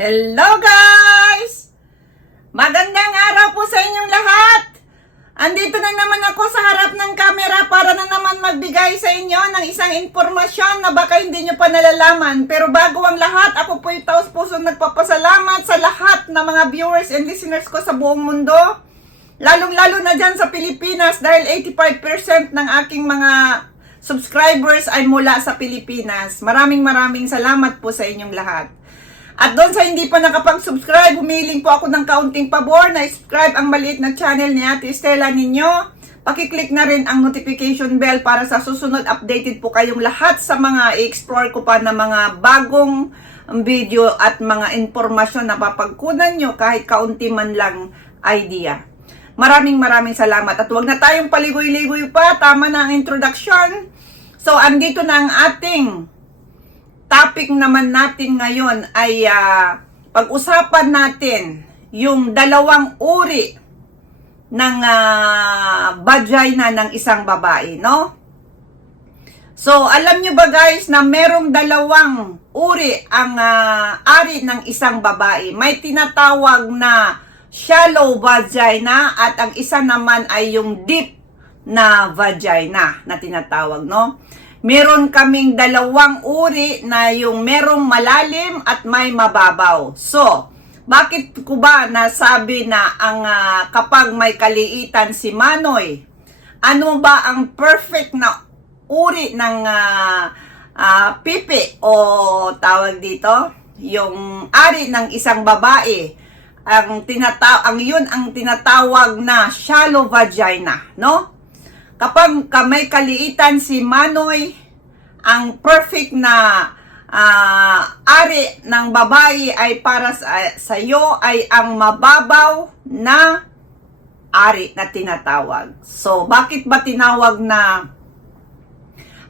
Hello guys! Magandang araw po sa inyong lahat! Andito na naman ako sa harap ng kamera para na naman magbigay sa inyo ng isang impormasyon na baka hindi nyo pa nalalaman. Pero bago ang lahat, ako po yung taos puso nagpapasalamat sa lahat ng mga viewers and listeners ko sa buong mundo. Lalong-lalo na dyan sa Pilipinas dahil 85% ng aking mga subscribers ay mula sa Pilipinas. Maraming maraming salamat po sa inyong lahat. At doon sa hindi pa nakapag-subscribe, humiling po ako ng kaunting pabor na subscribe ang maliit na channel ni Ate Estela ninyo. Pakiclick na rin ang notification bell para sa susunod updated po kayong lahat sa mga i-explore ko pa na mga bagong video at mga informasyon na papagkunan nyo kahit kaunti man lang idea. Maraming maraming salamat at huwag na tayong paligoy-ligoy pa. Tama na ang introduction. So, andito na ang ating topic naman natin ngayon ay ah, pag-usapan natin yung dalawang uri ng uh, vagina ng isang babae, no? So, alam nyo ba guys na merong dalawang uri ang ah, ari ng isang babae. May tinatawag na shallow vagina at ang isa naman ay yung deep na vagina na tinatawag, no? Meron kaming dalawang uri na yung merong malalim at may mababaw. So, bakit ko ba nasabi na ang ah, kapag may kaliitan si Manoy, ano ba ang perfect na uri ng ah, ah, pipi o tawag dito? Yung ari ng isang babae ang tinata ang yun ang tinatawag na shallow vagina, no? Kapag ka may kaliitan si Manoy, ang perfect na ah, ari ng babae ay para sa, sa iyo ay ang mababaw na ari na tinatawag. So, bakit ba tinawag na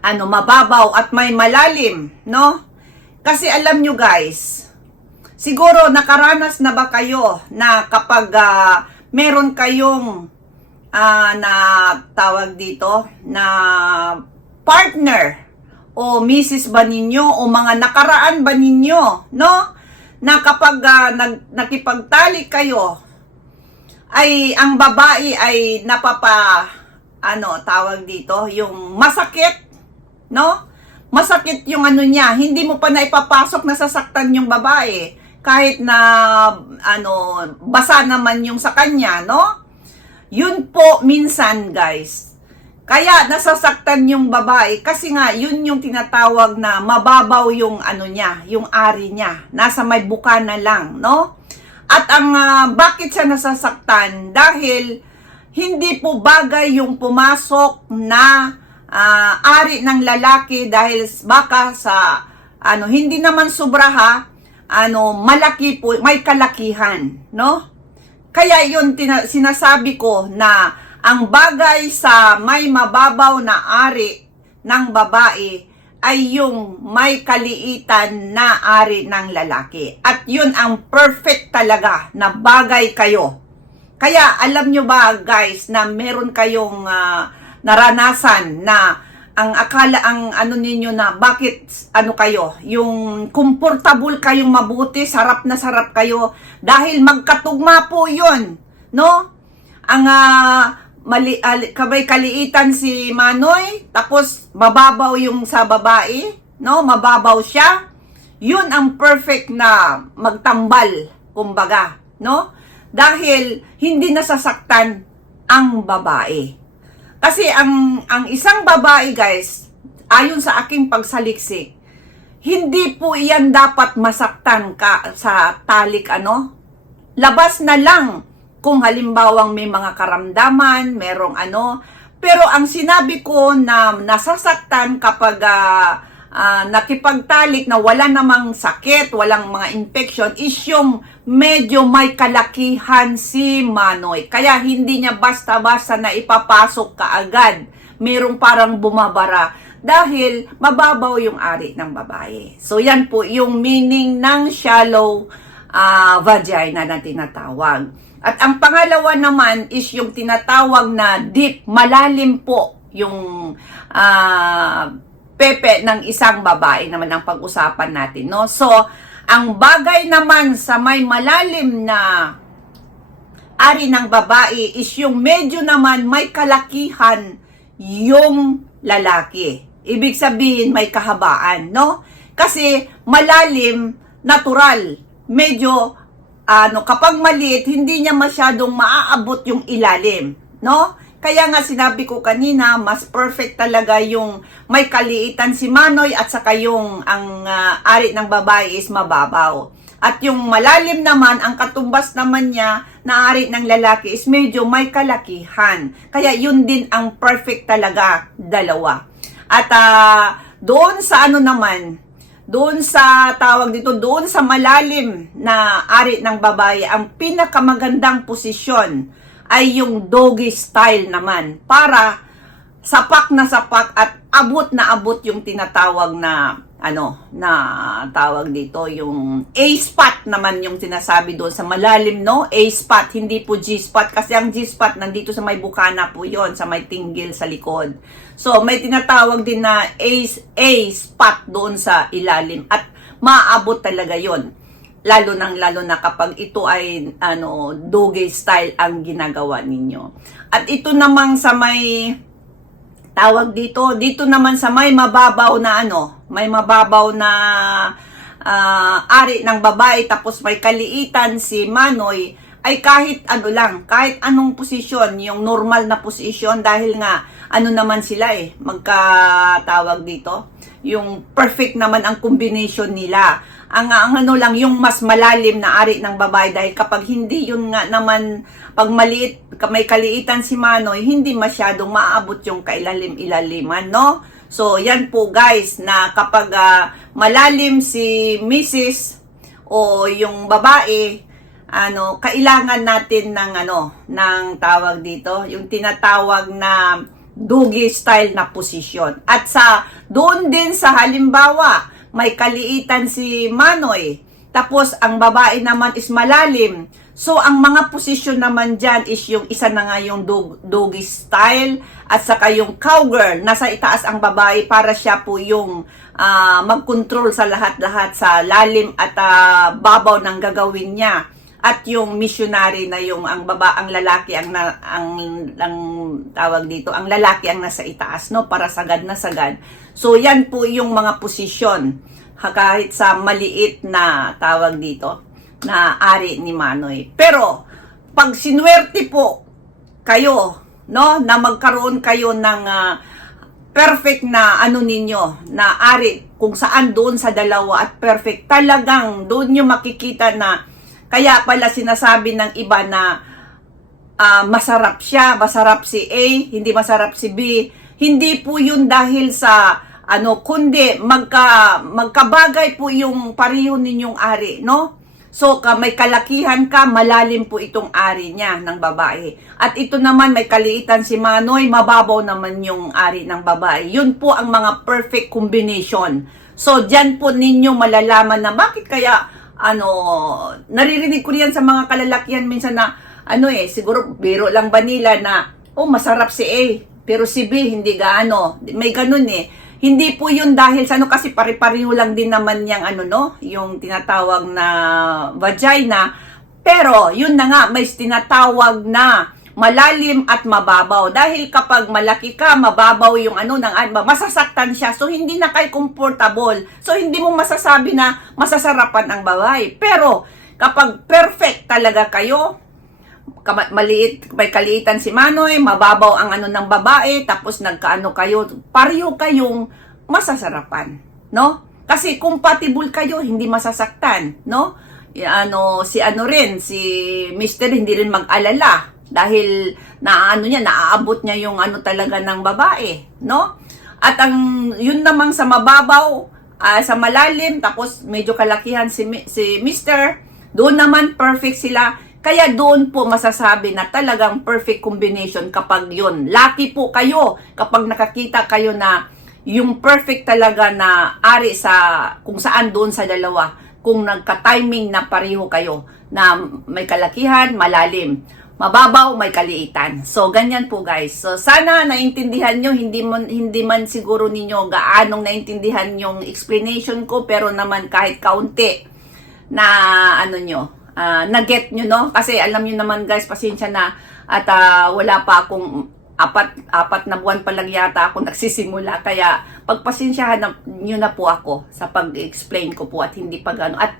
ano mababaw at may malalim, no? Kasi alam nyo guys, siguro nakaranas na ba kayo na kapag ah, meron kayong ah, na tawag dito na partner o misis ba ninyo o mga nakaraan ba ninyo no? Na kapag ah, nag, nakipagtalik kayo ay ang babae ay napapa ano tawag dito yung masakit no? Masakit yung ano niya. Hindi mo pa na ipapasok na sasaktan yung babae kahit na ano basa naman yung sa kanya no yun po minsan guys. Kaya nasasaktan yung babae kasi nga yun yung tinatawag na mababaw yung ano niya, yung ari niya. Nasa may buka na lang, no? At ang ah, bakit siya nasasaktan? Dahil hindi po bagay yung pumasok na ah, ari ng lalaki dahil baka sa ano hindi naman sobra ha, ano malaki po, may kalakihan, no? Kaya yun sinasabi ko na ang bagay sa may mababaw na ari ng babae ay yung may kaliitan na ari ng lalaki. At yun ang perfect talaga na bagay kayo. Kaya alam nyo ba guys na meron kayong ah, naranasan na ang akala ang ano ninyo na bakit ano kayo? Yung comfortable kayong mabuti sarap na sarap kayo. Dahil magkatugma po yun no? Ang ah, mali ali, kabay kaliitan si Manoy tapos mababaw yung sa babae no? Mababaw siya. Yun ang perfect na magtambal kumbaga no? Dahil hindi nasasaktan ang babae kasi ang ang isang babae guys, ayon sa aking pagsaliksik, hindi po iyan dapat masaktan ka sa talik ano. Labas na lang kung halimbawang may mga karamdaman, merong ano. Pero ang sinabi ko na nasasaktan kapag ah, ah, nakipagtalik na wala namang sakit, walang mga infection, is yung medyo may kalakihan si Manoy. Kaya hindi niya basta-basta na ipapasok kaagad. Merong parang bumabara dahil mababaw yung ari ng babae. So yan po yung meaning ng shallow ah, vagina na tinatawag. At ang pangalawa naman is yung tinatawag na deep, malalim po yung ah, pepe ng isang babae naman ang pag-usapan natin, no? So, Ang bagay naman sa may malalim na ari ng babae is yung medyo naman may kalakihan yung lalaki. Ibig sabihin may kahabaan, no? Kasi malalim, natural. Medyo ano, kapag maliit, hindi niya masyadong maaabot yung ilalim, no? Kaya nga sinabi ko kanina, mas perfect talaga yung may kaliitan si Manoy at saka yung ang ah, ari ng babae is mababaw. At yung malalim naman, ang katumbas naman niya na ari ng lalaki is medyo may kalakihan. Kaya yun din ang perfect talaga, dalawa. At ah, doon sa ano naman, doon sa tawag dito, doon sa malalim na ari ng babae, ang pinakamagandang posisyon ay yung doggy style naman. Para sapak na sapak at abot na abot yung tinatawag na ano na tawag dito yung A spot naman yung sinasabi doon sa malalim no? A spot hindi po G spot kasi ang G spot nandito sa may bukana po yon sa may tinggil sa likod. So may tinatawag din na A, A spot doon sa ilalim. At maabot talaga yon lalo nang lalo na kapag ito ay ano doggy style ang ginagawa ninyo. At ito namang sa may tawag dito, dito naman sa may mababaw na ano, may mababaw na ah, ari ng babae tapos may kaliitan si Manoy ay kahit ano lang, kahit anong posisyon, yung normal na posisyon dahil nga ano naman sila eh, magkatawag dito, yung perfect naman ang combination nila. Ang, ang ano lang, yung mas malalim na ari ng babae dahil kapag hindi yun nga naman, pag maliit, may kaliitan si Manoy, hindi masyadong maaabot yung kailalim-ilaliman, no? So, yan po guys, na kapag ah, malalim si Mrs. o yung babae, ano, kailangan natin ng ano, ng tawag dito, yung tinatawag na doggy style na posisyon. At sa doon din sa halimbawa, may kaliitan si Manoy, tapos ang babae naman is malalim. So ang mga posisyon naman diyan is yung isa na nga yung dog, doggy style at saka yung cowgirl, nasa itaas ang babae para siya po yung ah, mag-control sa lahat-lahat sa lalim at ah, babaw ng gagawin niya at yung missionary na yung ang baba ang lalaki ang na, ang ang tawag dito ang lalaki ang nasa itaas no? Para sagad na sagad. So yan po yung mga posisyon. Kahit sa maliit na tawag dito na ari ni Manoy. Pero pag sinuwerte po kayo no? Na magkaroon kayo ng ah, perfect na ano ninyo na ari kung saan doon sa dalawa at perfect talagang doon nyo makikita na kaya pala sinasabi ng iba na ah, masarap siya, masarap si A, hindi masarap si B. Hindi po yun dahil sa ano, kundi magka, magkabagay po yung pariyo ninyong ari, no? So, ka, may kalakihan ka, malalim po itong ari niya ng babae. At ito naman, may kaliitan si Manoy, mababaw naman yung ari ng babae. Yun po ang mga perfect combination. So, dyan po ninyo malalaman na bakit kaya ano, naririnig ko yan sa mga kalalakihan minsan na, ano eh, siguro biro lang ba nila na, oh, masarap si A, pero si B, hindi gaano. May ganun eh. Hindi po yun dahil sa ano, kasi pare-pareho lang din naman yung ano, no, yung tinatawag na vagina. Pero, yun na nga, may tinatawag na malalim at mababaw. Dahil kapag malaki ka, mababaw yung ano ng ano, masasaktan siya. So hindi na kayo comfortable. So hindi mo masasabi na masasarapan ang babae. Pero kapag perfect talaga kayo, maliit, may kaliitan si Manoy, mababaw ang ano ng babae, tapos nagkaano kayo, pareho kayong masasarapan, no? Kasi compatible kayo, hindi masasaktan, no? Ano, si ano rin, si Mr. hindi rin mag-alala dahil naano niya, naaabot niya yung ano talaga ng babae, no? At ang yun namang sa mababaw, ah, sa malalim, tapos medyo kalakihan si, si Mr. Doon naman perfect sila. Kaya doon po masasabi na talagang perfect combination kapag yun. Lucky po kayo kapag nakakita kayo na yung perfect talaga na ari sa kung saan doon sa dalawa. Kung nagka-timing na pareho kayo na may kalakihan, malalim mababaw, may kaliitan. So, ganyan po guys. So, sana naintindihan nyo, hindi man, hindi man siguro ninyo gaanong naintindihan yung explanation ko, pero naman kahit kaunti, na ano nyo, ah, na-get nyo, no? Kasi alam nyo naman guys, pasensya na at ah, wala pa akong apat, apat na buwan pa lang yata ako nagsisimula. Kaya pagpasensyahan na, nyo na po ako sa pag-explain ko po at hindi pa gano. At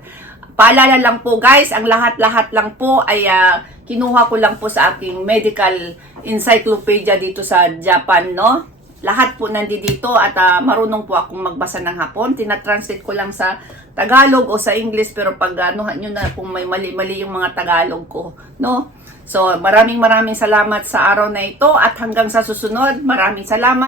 paalala lang po guys, ang lahat-lahat lang po ay ah, kinuha ko lang po sa aking medical encyclopedia dito sa Japan, no? Lahat po nandito at ah, marunong po akong magbasa ng Hapon. Tinatranslate ko lang sa Tagalog o sa English pero pag ano nyo na kung may mali-mali yung mga Tagalog ko, no? So, maraming maraming salamat sa araw na ito at hanggang sa susunod, maraming salamat.